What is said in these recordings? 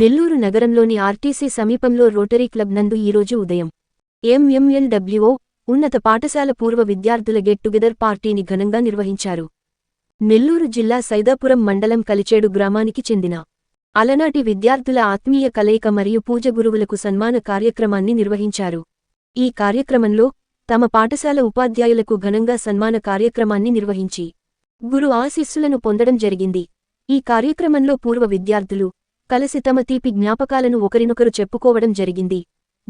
నెల్లూరు నగరంలోని ఆర్టీసీ సమీపంలో rotary club నందు ఈరోజు ఉదయం ఎంఎంఎల్డబ్ల్యూఓ ఉన్నత పాఠశాల పూర్వ విద్యార్థుల గెట్ టుగెదర్ పార్టీని ఘనంగా నిర్వహించారు. నెల్లూరు జిల్లా సైదాపురం మండలం కలిచేడు గ్రామానికి చెందిన అలనాటి విద్యార్థుల ఆత్మీయ కలయిక మరియు పూజ గురువులకు సన్మాన కార్యక్రమాన్ని నిర్వహించారు. ఈ కార్యక్రమంలో తమ పాఠశాల ఉపాధ్యాయులకు ఘనంగా సన్మాన కార్యక్రమాన్ని నిర్వహించి గురు ఆశీస్సులను పొందడం జరిగింది. ఈ కార్యక్రమంలో పూర్వ విద్యార్థులు కలిసి తమ తీపి జ్ఞాపకాలను ఒకరినొకరు చెప్పుకోవడం జరిగింది.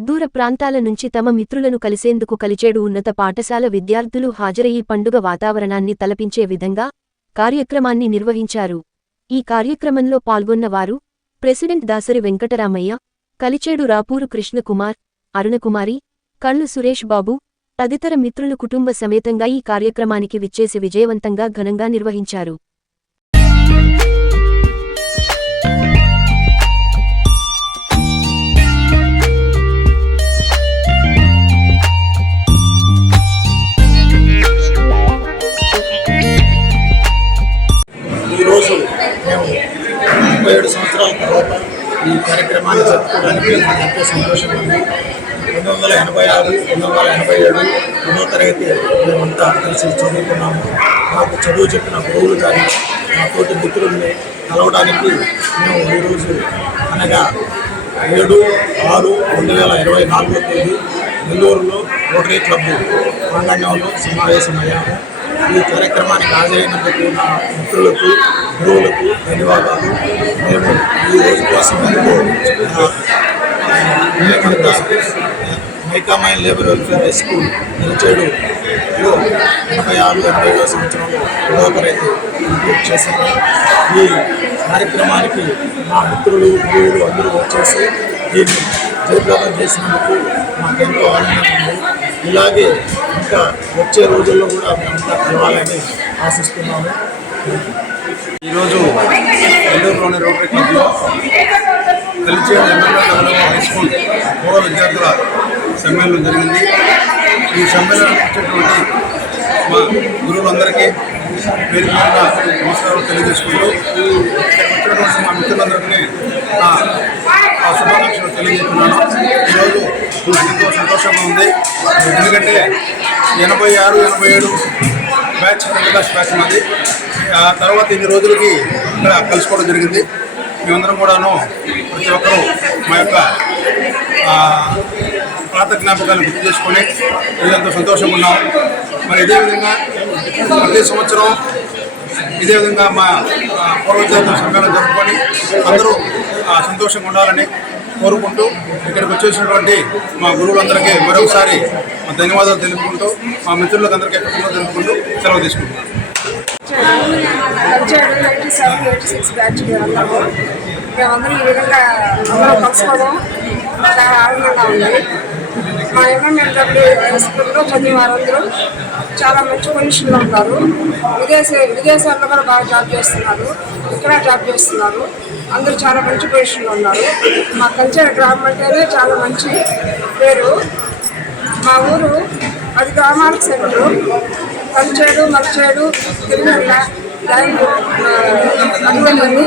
దూర ప్రాంతాల నుంచి తమ మిత్రులను కలిసేందుకు కలిచేడు ఉన్నత పాఠశాల విద్యార్థులు హాజరయ్యి పండుగ వాతావరణాన్ని తలపించే విధంగా కార్యక్రమాన్ని నిర్వహించారు. ఈ కార్యక్రమంలో పాల్గొన్నవారు ప్రెసిడెంట్ దాసరి వెంకటరామయ్య, కలిచేడు రాపూరు కృష్ణకుమార్, అరుణకుమారి, కళ్ళు సురేష్ బాబు తదితర మిత్రులు కుటుంబ సమేతంగా ఈ కార్యక్రమానికి విచ్చేసి విజయవంతంగా ఘనంగా నిర్వహించారు. ఈరోజు మేము 37 సంవత్సరాల తర్వాత ఈ కార్యక్రమాన్ని జరుపుకోవడానికి నాకు ఎంతో సంతోషంగా ఉంది. 1986, 1987 10వ తరగతి మేమంతా కలిసి చదువుకున్నాము. మాకు చదువు చెప్పిన గురువులు కానీ మా తోటి మిత్రుల్ని కలవడానికి మేము ఈరోజు అనగా 7/6/2024 తేదీ నెల్లూరులో రోటరీ క్లబ్ ప్రాంగణంలో సమావేశమయ్యాము. ఈ కార్యక్రమానికి హాజరైనందుకు నా మిత్రులకు గురువులకు ధన్యవాదాలు. మేము ఈ రోజు కోసం mica mine labour welfare high school కలిచేడులో 86-87 సంవత్సరంలో 10వ తరగతి కంప్లీట్ చేశాము. ఈ కార్యక్రమానికి మా మిత్రులు గురువులు అందరూ వచ్చేసి దీన్ని జయప్రదం చేసినందుకు మాకెంతో ఆనందంగా ఉంది. ఇలాగే ఇంకా వచ్చే రోజుల్లో కూడా మేమంతా కలవాలని ఆశిస్తున్నాము. ఈరోజు నెల్లూరులోని రోటరీ క్లబ్లో కలిచేడు ఎంఎంఎల్ హై స్కూల్ పూర్వ విద్యార్థుల సమ్మేళనం జరిగింది. ఈ సమ్మేళనానికి వచ్చేటువంటి మా గురువులందరికీ పేరు పేరున నమస్కారాలు తెలియజేసుకుంటూ ఇక్కడికి వచ్చినటువంటి మా మిత్రులందరికీ శుభాకాంక్షలు తెలియజేస్తున్నాను. ఈరోజు ఎంతో సంతోషంగా ఉంది. ఎందుకంటే 86-87 బ్యాచ్ క్లాస్ బ్యాచ్ మాది. ఆ తర్వాత ఇన్ని రోజులకి ఇక్కడ కలుసుకోవడం జరిగింది. మేమందరం కూడాను ప్రతి ఒక్కరూ మా యొక్క పాత జ్ఞాపకాలను గుర్తు చేసుకొని ఎంతో సంతోషంగా ఉన్నాం. మరి ఇదేవిధంగా ప్రతి సంవత్సరం ఇదే విధంగా మా పూర్వ విద్యార్థుల సమ్మేళనం జరుపుకొని అందరూ సంతోషంగా ఉండాలని కోరుకుంటూ ఇక్కడికి వచ్చేసినటువంటి మా గురువులందరికీ మరొకసారి ధన్యవాదాలు తెలుపుకుంటూ మా మిత్రులకు అందరికీ కృతజ్ఞతలు తెలుపుకుంటూ సెలవు తీసుకుంటున్నాం. 87-86 బ్యాచ్ మేమందరూ ఈ విధంగా అందరూ కలుసుకోవడం చాలా ఆనందంగా ఉంది. మా ఎంఎంఎల్డబ్ల్యూ స్కూల్లో చదివిన వారందరూ చాలా మంచి పొజిషన్లో ఉన్నారు. విదేశాల్లో కూడా బాగా జాబ్ చేస్తున్నారు, ఇక్కడ జాబ్ చేస్తున్నారు. అందరూ చాలా మంచి పొజిషన్లో ఉన్నారు. మా కల్చర్ గ్రామం అంటేనే చాలా మంచి పేరు. మా ఊరు 10 గ్రామాలకు సెంటరు. కలిచేడు, మర్చేడు, తిరుమల, అటువల్లి,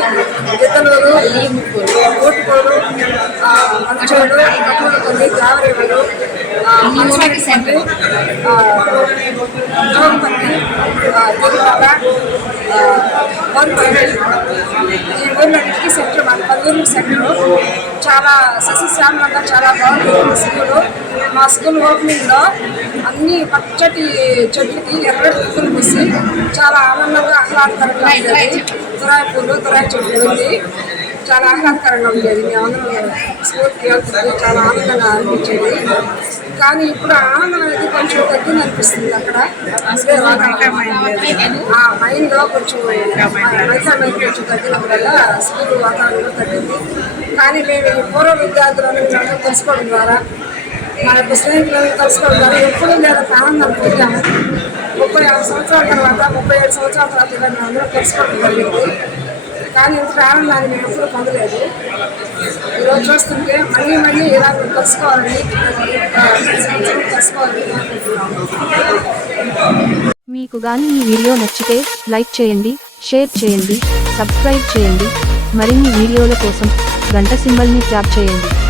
గిద్దలూరు, కోటుకోడు, మర్చేడు, కట్టువలపల్లి, జావరేవులు, మనసారిపల్లి, జోగపల్లి, తిరుమల, కోరుపల్లి, ఈ ఊళ్ళన్నిటికీ సెంటర్. మన 10 ఊళ్ళకి సెంటరు. చాలా సస్యశ్యామలంగా చాలా బాగుంది స్కూలు. మా స్కూల్ ఓపెనింగ్లో అన్ని పచ్చటి చెట్లకి ఎర్రటి పువ్వులు పూసి చాలా ఆనందంగా ఆహ్లాదకరంగా ఉండేది. తురాయి పూలు, తురాయి చెట్లు ఉంది. చాలా ఆహ్లాదకరంగా ఉండేది. మేమందరం స్కూల్కి వెళ్తుంది చాలా ఆనందంగా అనిపించేది. కానీ ఇప్పుడు ఆనందం అనేది కొంచెం తగ్గింది అనిపిస్తుంది. అక్కడ ఆ మైండ్లో కొంచెం మైకామైండ్ కొంచెం తగ్గినందువల్ల స్కూల్ వాతావరణం తగ్గింది. కానీ మేము ఈ పూర్వ విద్యార్థులను తెలుసుకోవడం ద్వారా, మనకు స్నేహితులను కలుసుకోవడం ద్వారా ఎప్పుడూ లేదా ఆనందం పొందాము. 36 సంవత్సరాల తర్వాత, 37 సంవత్సరాల తర్వాత మేము అందరూ తెలుసుకోవడం జరిగింది. కానీ ఇంత ఆనందాన్ని మేము ఎప్పుడూ పొందలేదు. ఈరోజు చూస్తుంటే మళ్ళీ ఇలా తెలుసుకోవాలని అనుకుంటున్నాము. మీకు గాని ఈ వీడియో నచ్చితే లైక్ చేయండి, షేర్ చేయండి, సబ్స్క్రైబ్ చేయండి. మరిన్ని వీడియోల కోసం గంట సింబల్ని ట్యాప్ చేయండి.